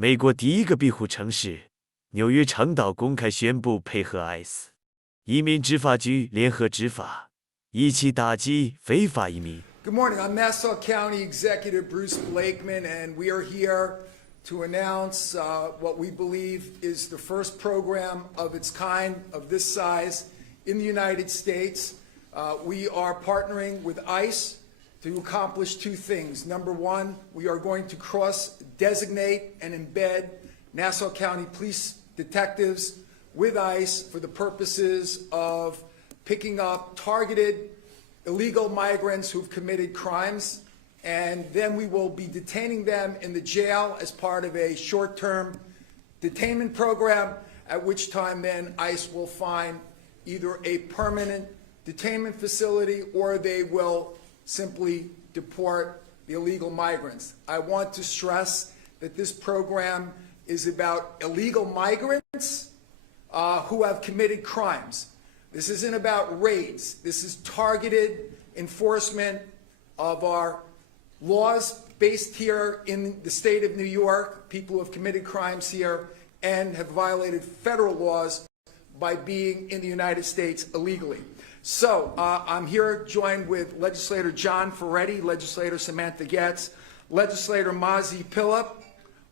美国第一个庇护城市纽约长岛公开宣布配合 Ice 移民执法局联合执法，一起打击非法移民。 Good morning. I'm Nassau County Executive Bruce Blakeman, and we are here to announce what we believe is the first program of its kind of this size in the United States. We are partnering with ICE to accomplish two things. Number one, we are going to cross-designate and embed Nassau County police detectives with ICE for the purposes of picking up targeted illegal migrants who've committed crimes, and then we will be detaining them in the jail as part of a short-term detainment program, at which time then ICE will find either a permanent detainment facility or they will simply deport the illegal migrants. I want to stress that this program is about illegal migrants who have committed crimes. This isn't about raids. This is targeted enforcement of our laws based here in the state of New York, people who have committed crimes here and have violated federal laws by being in the United States illegally. So I'm here joined with Legislator John Ferretti, Legislator Samantha Getz, Legislator Mazi Pillip,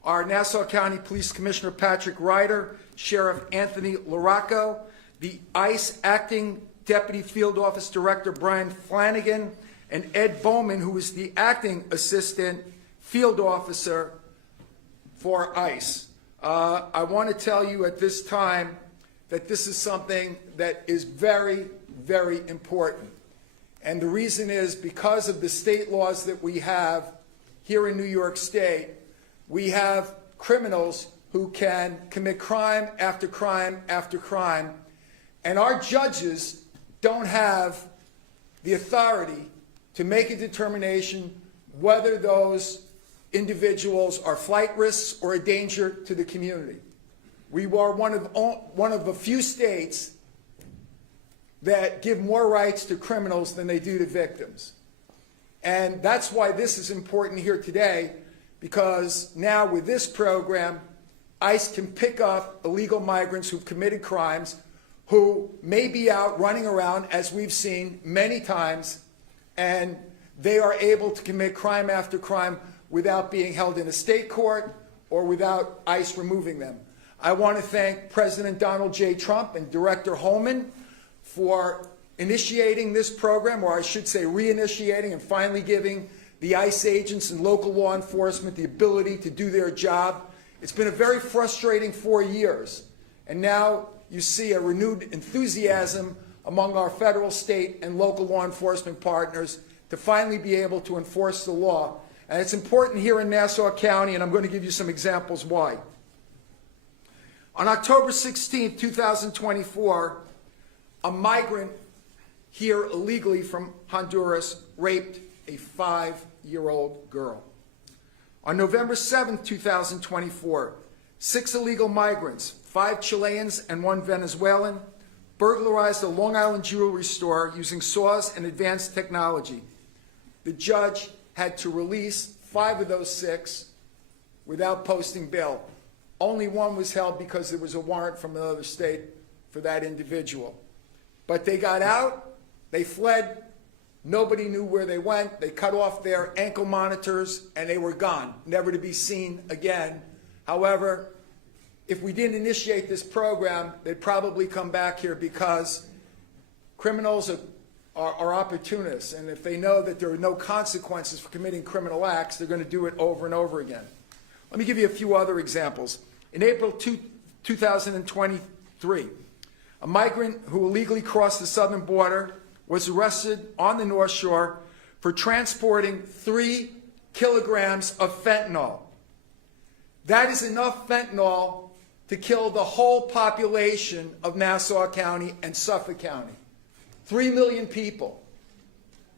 our Nassau County Police Commissioner Patrick Ryder, Sheriff Anthony Larocco, the ICE Acting Deputy Field Office Director Brian Flanagan, and Ed Bowman, who is the Acting Assistant Field Officer for ICE. I want to tell you at this time that this is something that is very, very important. And the reason is because of the state laws that we have here in New York State, we have criminals who can commit crime after crime after crime, and our judges don't have the authority to make a determination whether those individuals are flight risks or a danger to the community. We are one of a few states that give more rights to criminals than they do to victims. And that's why this is important here today, because now with this program, ICE can pick up illegal migrants who've committed crimes, who may be out running around, as we've seen many times, and they are able to commit crime after crime without being held in a state court or without ICE removing them. I want to thank President Donald J. Trump and Director Holman for initiating this program, or I should say reinitiating and finally giving the ICE agents and local law enforcement the ability to do their job. It's been a very frustrating 4 years, and now you see a renewed enthusiasm among our federal, state, and local law enforcement partners to finally be able to enforce the law. And it's important here in Nassau County, and I'm going to give you some examples why. On October 16, 2024, a migrant here illegally from Honduras raped a 5-year-old girl. On November 7, 2024, 6 illegal migrants, 5 Chileans and 1 Venezuelan, burglarized a Long Island jewelry store using saws and advanced technology. The judge had to release 5 of those 6 without posting bail. Only 1 was held because there was a warrant from another state for that individual. But they got out, they fled, nobody knew where they went, they cut off their ankle monitors, and they were gone, never to be seen again. However, if we didn't initiate this program, they'd probably come back here because criminals are opportunists, and if they know that there are no consequences for committing criminal acts, they're going to do it over and over again. Let me give you a few other examples. In April 2023, a migrant who illegally crossed the southern border was arrested on the North Shore for transporting 3 kilograms of fentanyl. That is enough fentanyl to kill the whole population of Nassau County and Suffolk County. 3 million people.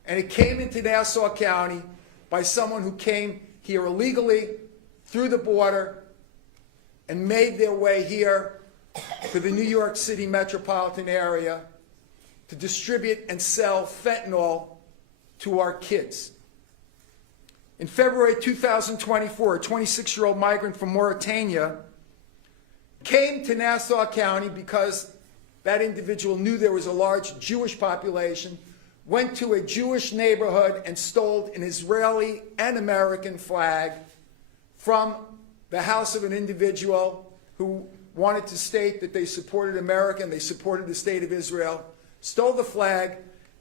And it came into Nassau County by someone who came here illegally through the border and made their way here to the New York City metropolitan area to distribute and sell fentanyl to our kids. In February 2024, a 26-year-old migrant from Mauritania came to Nassau County because that individual knew there was a large Jewish population, went to a Jewish neighborhood and stole an Israeli and American flag from the house of an individual who wanted to state that they supported America and they supported the state of Israel, stole the flag,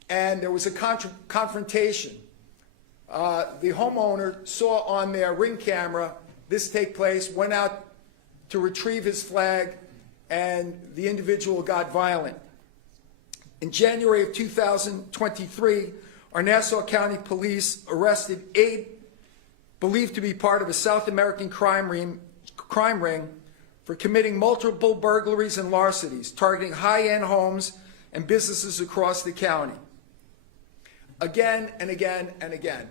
and there was a confrontation. The homeowner saw on their Ring camera this take place, went out to retrieve his flag, and the individual got violent. In January of 2023, our Nassau County Police arrested 8 believed to be part of a South American crime ring for committing multiple burglaries and larcenies, targeting high-end homes and businesses across the county. Again and again and again.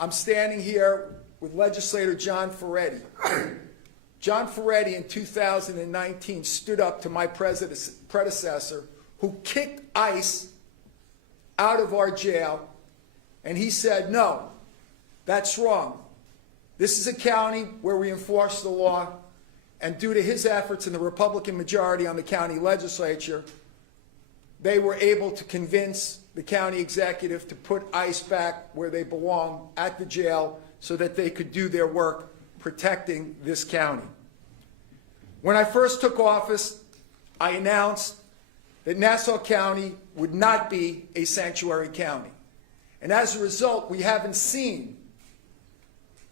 I'm standing here with legislator John Ferretti. John Ferretti in 2019 stood up to my predecessor who kicked ICE out of our jail, and he said, no, that's wrong. This is a county where we enforce the law, and due to his efforts and the Republican majority on the county legislature, they were able to convince the county executive to put ICE back where they belong, at the jail, so that they could do their work protecting this county. When I first took office, I announced that Nassau County would not be a sanctuary county. And as a result, we haven't seen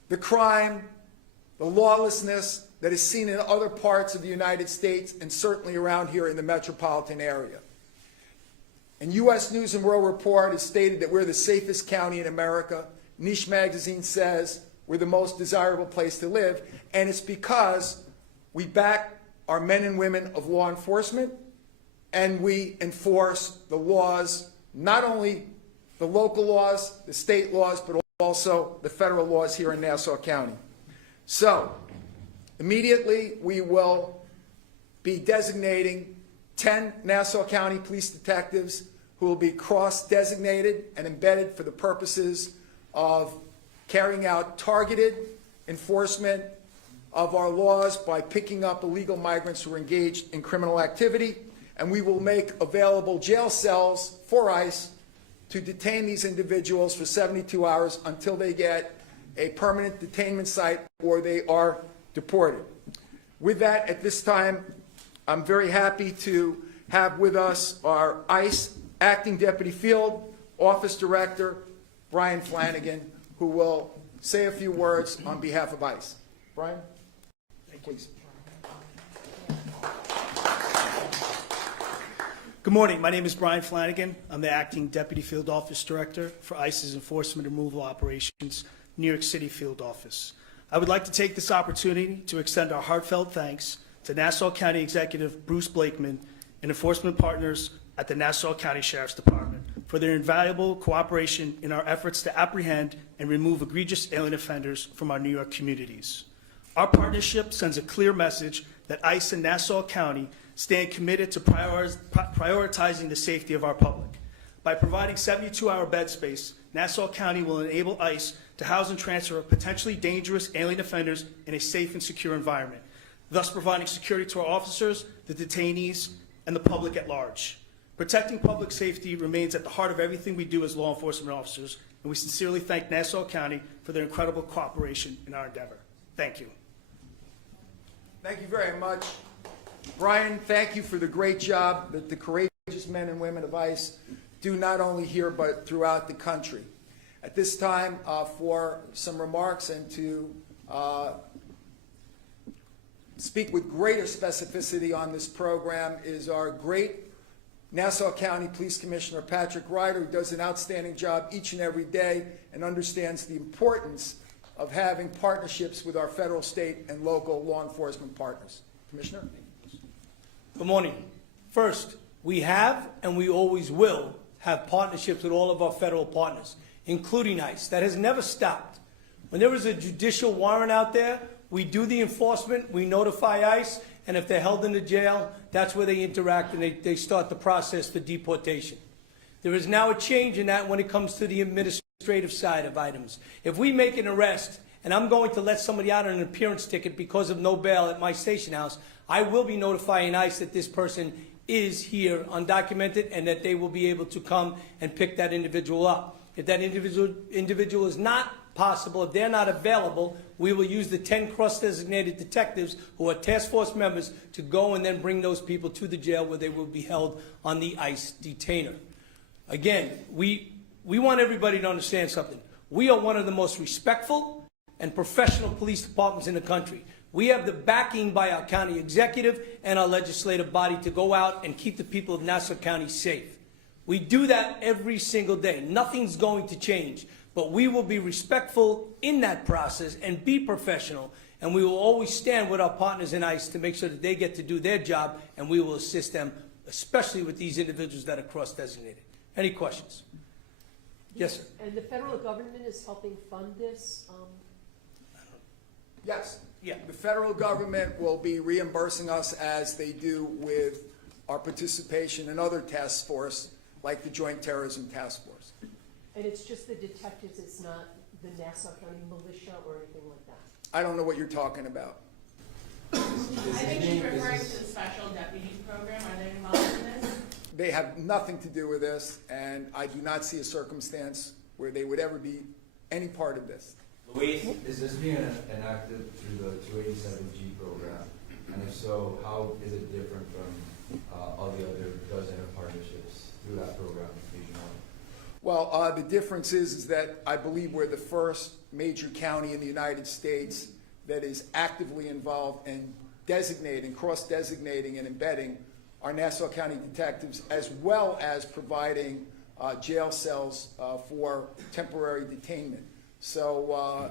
the crime, the lawlessness that is seen in other parts of the United States and certainly around here in the metropolitan area. And U.S. News and World Report has stated that we're the safest county in America. Niche magazine says we're the most desirable place to live, and it's because we back our men and women of law enforcement, and we enforce the laws, not only the local laws, the state laws, but also the federal laws here in Nassau County. So, immediately we will be designating 10 Nassau County police detectives who will be cross-designated and embedded for the purposes of carrying out targeted enforcement of our laws by picking up illegal migrants who are engaged in criminal activity, and we will make available jail cells for ICE to detain these individuals for 72 hours until they get a permanent detainment site or they are deported. With that, at this time, I'm very happy to have with us our ICE Acting Deputy Field Office Director, Brian Flanagan, who will say a few words on behalf of ICE. Brian? Please. Good morning. My name is Brian Flanagan. I'm the Acting Deputy Field Office Director for ICE's Enforcement Removal Operations, New York City Field Office. I would like to take this opportunity to extend our heartfelt thanks to Nassau County Executive Bruce Blakeman and enforcement partners at the Nassau County Sheriff's Department for their invaluable cooperation in our efforts to apprehend and remove egregious alien offenders from our New York communities. Our partnership sends a clear message that ICE and Nassau County stand committed to prioritizing the safety of our public. By providing 72-hour bed space, Nassau County will enable ICE to house and transfer potentially dangerous alien offenders in a safe and secure environment, thus providing security to our officers, the detainees, and the public at large. Protecting public safety remains at the heart of everything we do as law enforcement officers, and we sincerely thank Nassau County for their incredible cooperation in our endeavor. Thank you. Thank you very much. Brian, thank you for the great job that the courageous men and women of ICE do not only here but throughout the country. At this time, for some remarks and to speak with greater specificity on this program is our great Nassau County Police Commissioner Patrick Ryder, who does an outstanding job each and every day and understands the importance of having partnerships with our federal, state, and local law enforcement partners. Commissioner? Good morning. First, we have and we always will have partnerships with all of our federal partners, including ICE. That has never stopped. When there is a judicial warrant out there, we do the enforcement, we notify ICE, and if they're held in the jail, that's where they interact and they start the process for deportation. There is now a change in that when it comes to the administration. administrative side of items. If we make an arrest and I'm going to let somebody out on an appearance ticket because of no bail at my station house, I will be notifying ICE that this person is here undocumented and that they will be able to come and pick that individual up. If that individual is not possible, if they're not available, we will use the 10 cross-designated detectives who are task force members to go and then bring those people to the jail where they will be held on the ICE detainer. Again, we want everybody to understand something. We are one of the most respectful and professional police departments in the country. We have the backing by our county executive and our legislative body to go out and keep the people of Nassau County safe. We do that every single day. Nothing's going to change. But we will be respectful in that process and be professional, and we will always stand with our partners in ICE to make sure that they get to do their job, and we will assist them, especially with these individuals that are cross-designated. Any questions? Yes, sir. And the federal government is helping fund this? Yes. Yeah. The federal government will be reimbursing us as they do with our participation in other task force, like the Joint Terrorism Task Force. And it's just the detectives, it's not the Nassau County militia or anything like that? I don't know what you're talking about. I think she's referring to the special deputy program. Are they involved in this? They have nothing to do with this, and I do not see a circumstance where they would ever be any part of this. Luis, is this being enacted through the 287G program? And if so, how is it different from all the other dozen of partnerships through that program nationwide? Well, the difference is that I believe we're the first major county in the United States that is actively involved in designating, cross-designating and embedding our Nassau County detectives, as well as providing jail cells for temporary detainment. So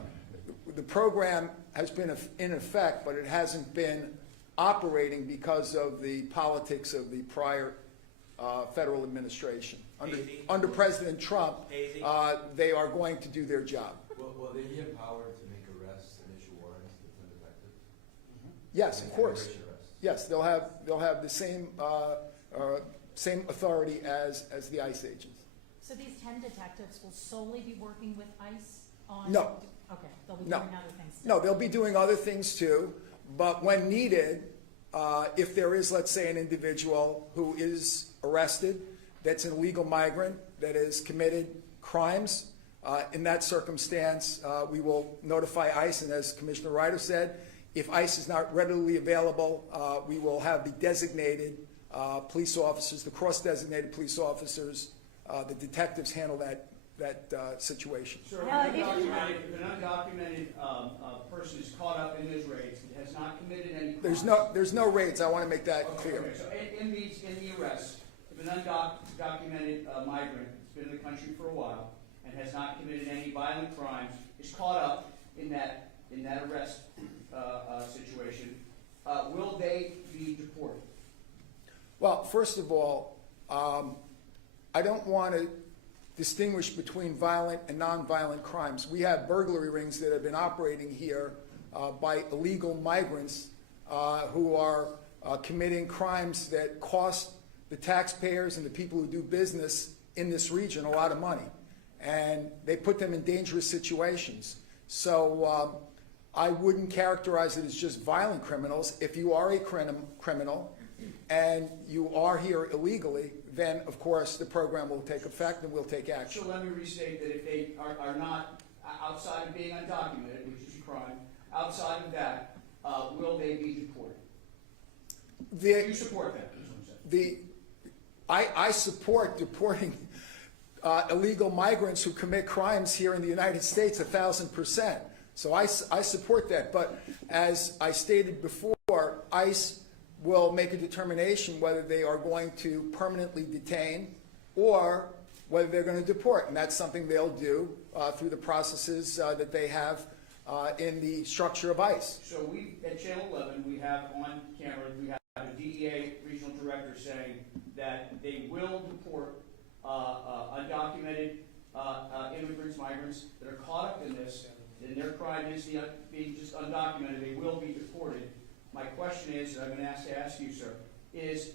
the program has been in effect, but it hasn't been operating because of the politics of the prior federal administration. Under President Trump, they are going to do their job. Will they be empowered to make arrests and issue warrants to 10 detectives? Yes, of course. Yes, they'll have the same same authority as the ICE agents. So these 10 detectives will solely be working with ICE on? No. Okay, they'll be doing other things too. No, they'll be doing other things too, but when needed, if there is, let's say, an individual who is arrested, that's an illegal migrant, that has committed crimes, in that circumstance, we will notify ICE, and as Commissioner Ryder said, if ICE is not readily available, we will have the designated police officers, the cross-designated police officers, the detectives handle that situation. Sir, if an undocumented person is caught up in these raids and has not committed any crimes. There's no raids. I want to make that clear. Okay, so in the arrests, if an undocumented migrant has been in the country for a while and has not committed any violent crimes, is caught up in that arrest situation, will they be deported? Well, first of all, I don't want to distinguish between violent and nonviolent crimes. We have burglary rings that have been operating here by illegal migrants who are committing crimes that cost the taxpayers and the people who do business in this region a lot of money. And they put them in dangerous situations. So I wouldn't characterize it as just violent criminals. If you are a criminal and you are here illegally, then of course the program will take effect and we'll take action. So let me restate that if they are not, outside of being undocumented, which is a crime, outside of that, will they be deported? Do you support that? I support deporting illegal migrants who commit crimes here in the United States 1,000%. So I support that. But as I stated before, ICE will make a determination whether they are going to permanently detain or whether they're going to deport. And that's something they'll do through the processes that they have in the structure of ICE. So we, at Channel 11, we have on camera, we have a DEA regional director saying that they will deport undocumented immigrants, migrants that are caught up in this, and their crime is being just undocumented. They will be deported. My question is, I'm going to ask you, sir, is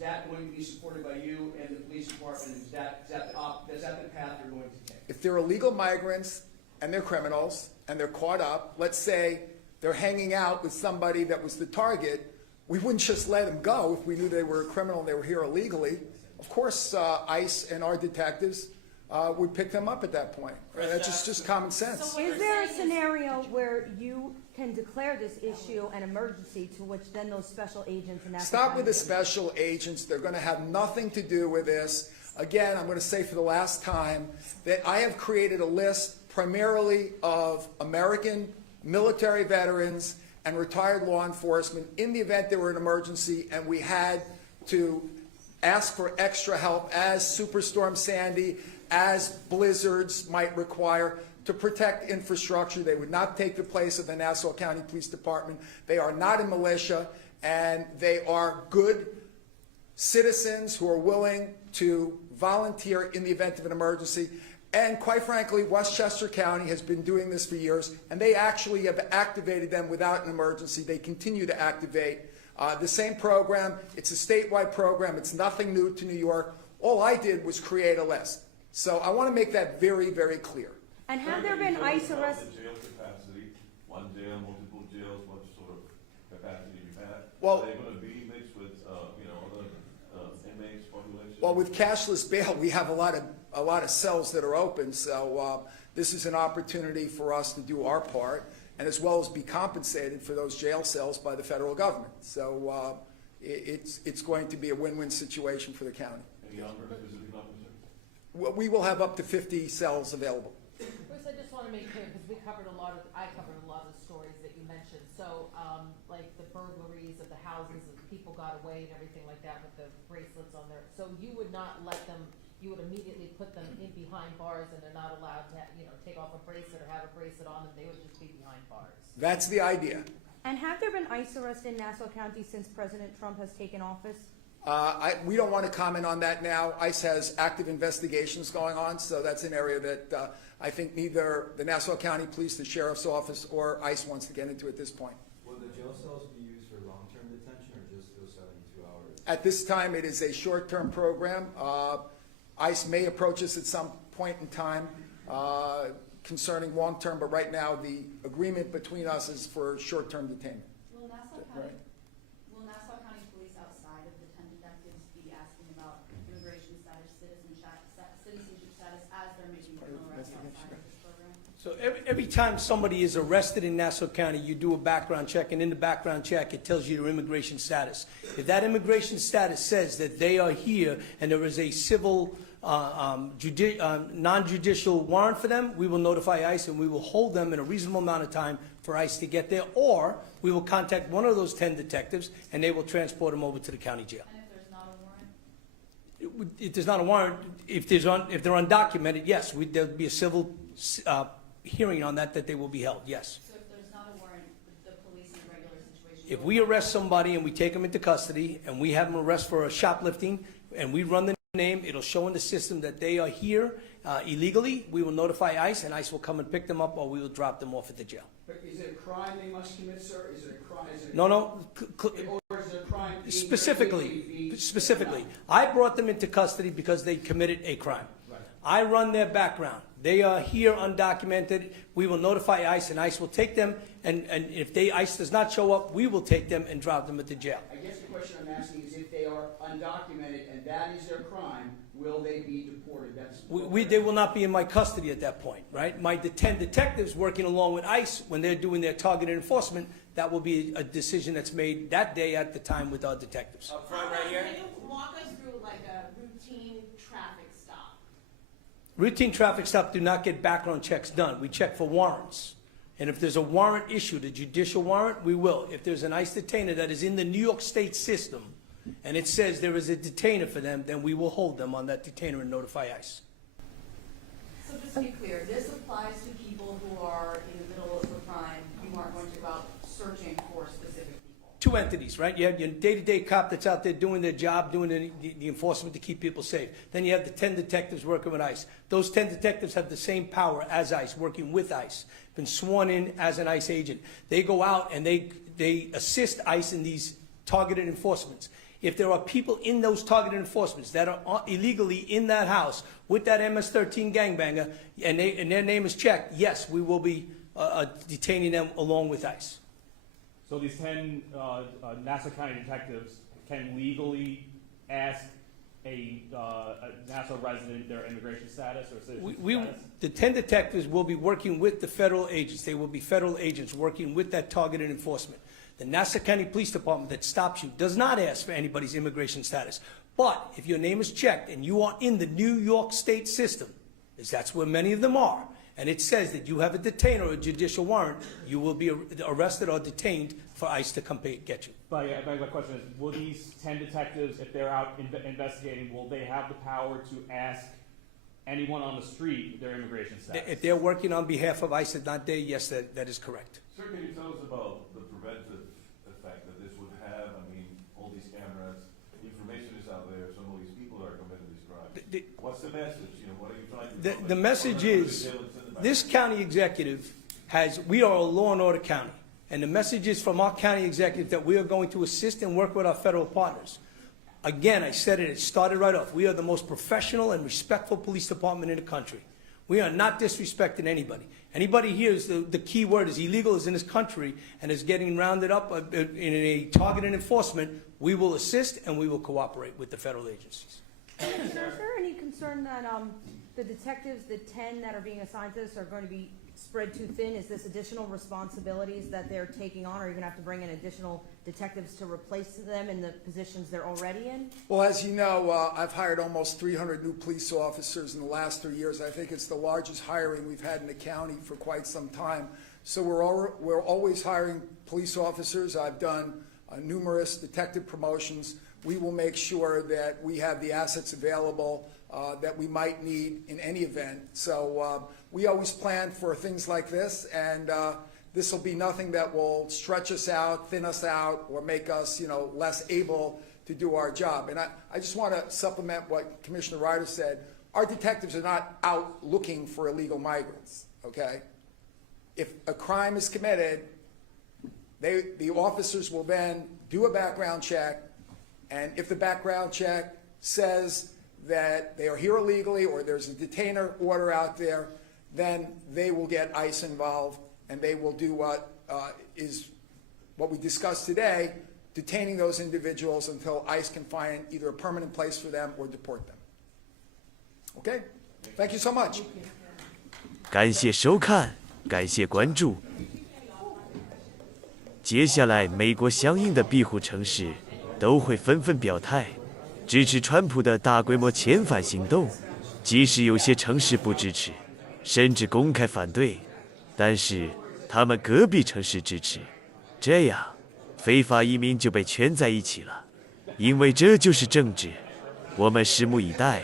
that going to be supported by you and the police department? Is that the path you're going to take? If they're illegal migrants and they're criminals and they're caught up, let's say they're hanging out with somebody that was the target, we wouldn't just let them go if we knew they were a criminal and they were here illegally. Of course, ICE and our detectives would pick them up at that point. That's just common sense. So is there a scenario where you can declare this issue an emergency, to which then those special agents and Stop with the special agents. They're going to have nothing to do with this. Again, I'm going to say for the last time that I have created a list primarily of American military veterans and retired law enforcement in the event there were an emergency and we had to ask for extra help as Superstorm Sandy, as blizzards might require, to protect infrastructure. They would not take the place of the Nassau County Police Department. They are not a militia, and they are good citizens who are willing to volunteer in the event of an emergency. And quite frankly, Westchester County has been doing this for years, and they actually have activated them without an emergency. They continue to activate the same program. It's a statewide program. It's nothing new to New York. All I did was create a list. So I want to make that very, very clear. And have there been ICE arrests? Jail capacity, one jail, multiple jails, what sort of capacity you have? Well, are they going to be mixed with, other inmates population? Well, with cashless bail, we have a lot of cells that are open. So this is an opportunity for us to do our part, and as well as be compensated for those jail cells by the federal government. So it's going to be a win-win situation for the county. Any number, specific numbers? We will have up to 50 cells available. Bruce, I just want to make clear, because I covered a lot of the stories that you mentioned. So, like the burglaries of the houses, and people got away and everything like that with the bracelets on there. So you would not let them, you would immediately put them in behind bars, and they're not allowed to, take off a bracelet or have a bracelet on them. They would just be behind bars. That's the idea. And have there been ICE arrests in Nassau County since President Trump has taken office? We don't want to comment on that now. ICE has active investigations going on, so that's an area that I think neither the Nassau County Police, the Sheriff's Office, or ICE wants to get into at this point. Will the jail cells be used for long-term detention or just those 72 hours? At this time, it is a short-term program. ICE may approach us at some point in time concerning long-term, but right now the agreement between us is for short-term detainment. Will Nassau County Police outside of the 10 detectives be asking about immigration status, citizenship status as they're making criminal arrests outside of this program? So every time somebody is arrested in Nassau County, you do a background check, and in the background check, it tells you their immigration status. If that immigration status says that they are here and there is a civil non-judicial warrant for them, we will notify ICE and we will hold them in a reasonable amount of time for ICE to get there, or we will contact one of those 10 detectives and they will transport them over to the county jail. And if there's not a warrant? If there's not a warrant, if they're undocumented, yes, there'll be a civil hearing on that they will be held, yes. So if there's not a warrant, the police in a regular situation? If we arrest somebody and we take them into custody and we have them arrested for a shoplifting and we run the name, it'll show in the system that they are here illegally, we will notify ICE and ICE will come and pick them up, or we will drop them off at the jail. But is it a crime they must commit, sir? Is it a crime? No. Or is it a crime? Specifically, I brought them into custody because they committed a crime. Right. I run their background. They are here undocumented. We will notify ICE, and ICE will take them. And if ICE does not show up, we will take them and drop them at the jail. I guess the question I'm asking is, if they are undocumented and that is their crime, will they be deported? They will not be in my custody at that point, right? The 10 detectives working along with ICE, when they're doing their targeted enforcement, that will be a decision that's made that day at the time with our detectives. Up front right here. Can you walk us through like a routine traffic stop? Routine traffic stops do not get background checks done. We check for warrants. And if there's a warrant issued, a judicial warrant, we will. If there's an ICE detainer that is in the New York State system, and it says there is a detainer for them, then we will hold them on that detainer and notify ICE. So just to be clear, this applies to people who are in the middle of a crime. You aren't going to go out searching for specific people. Two entities, right? You have your day-to-day cop that's out there doing their job, doing the enforcement to keep people safe. Then you have the 10 detectives working with ICE. Those 10 detectives have the same power as ICE, working with ICE, been sworn in as an ICE agent. They go out and they assist ICE in these targeted enforcements. If there are people in those targeted enforcements that are illegally in that house with that MS-13 gangbanger, and their name is checked, yes, we will be detaining them along with ICE. So these 10 Nassau County detectives can legally ask a Nassau resident their immigration status or citizenship status? The 10 detectives will be working with the federal agents. They will be federal agents working with that targeted enforcement. The Nassau County Police Department that stops you does not ask for anybody's immigration status. But if your name is checked and you are in the New York State system, because that's where many of them are, and it says that you have a detainer or a judicial warrant, you will be arrested or detained for ICE to come get you. My question is, will these 10 detectives, if they're out investigating, will they have the power to ask anyone on the street their immigration status? If they're working on behalf of ICE and not there, yes, that is correct. Sir, can you tell us about the preventive effect that this would have? I mean, all these cameras, information is out there, some of these people are committing these crimes. What's the message? You know, what are you trying to do? The message is, this county executive we are a law and order county. And the message is from our county executive that we are going to assist and work with our federal partners. Again, I said it started right off. We are the most professional and respectful police department in the country. We are not disrespecting anybody. Anybody here is the key word is illegal is in this country and is getting rounded up in a targeted enforcement. We will assist and we will cooperate with the federal agencies. Commissioner, is there any concern that the detectives, the 10 that are being assigned to this, are going to be spread too thin? Is this additional responsibilities that they're taking on, or are you going to have to bring in additional detectives to replace them in the positions they're already in? Well, as you know, I've hired almost 300 new police officers in the last 3 years. I think it's the largest hiring we've had in the county for quite some time. So we're always hiring police officers. I've done numerous detective promotions. We will make sure that we have the assets available that we might need in any event. So we always plan for things like this, and this will be nothing that will stretch us out, thin us out, or make us, less able to do our job. And I just want to supplement what Commissioner Ryder said. Our detectives are not out looking for illegal migrants, okay? If a crime is committed, the officers will then do a background check, and if the background check says that they are here illegally or there's a detainer order out there, then they will get ICE involved and they will do what we discussed today, detaining those individuals until ICE can find either a permanent place for them or deport them. Okay? Thank you so much. 感谢收看，感谢关注。接下来，美国相应的庇护城市都会纷纷表态，支持川普的大规模遣返行动。即使有些城市不支持，甚至公开反对，但是他们隔壁城市支持，这样非法移民就被圈在一起了。因为这就是政治，我们拭目以待。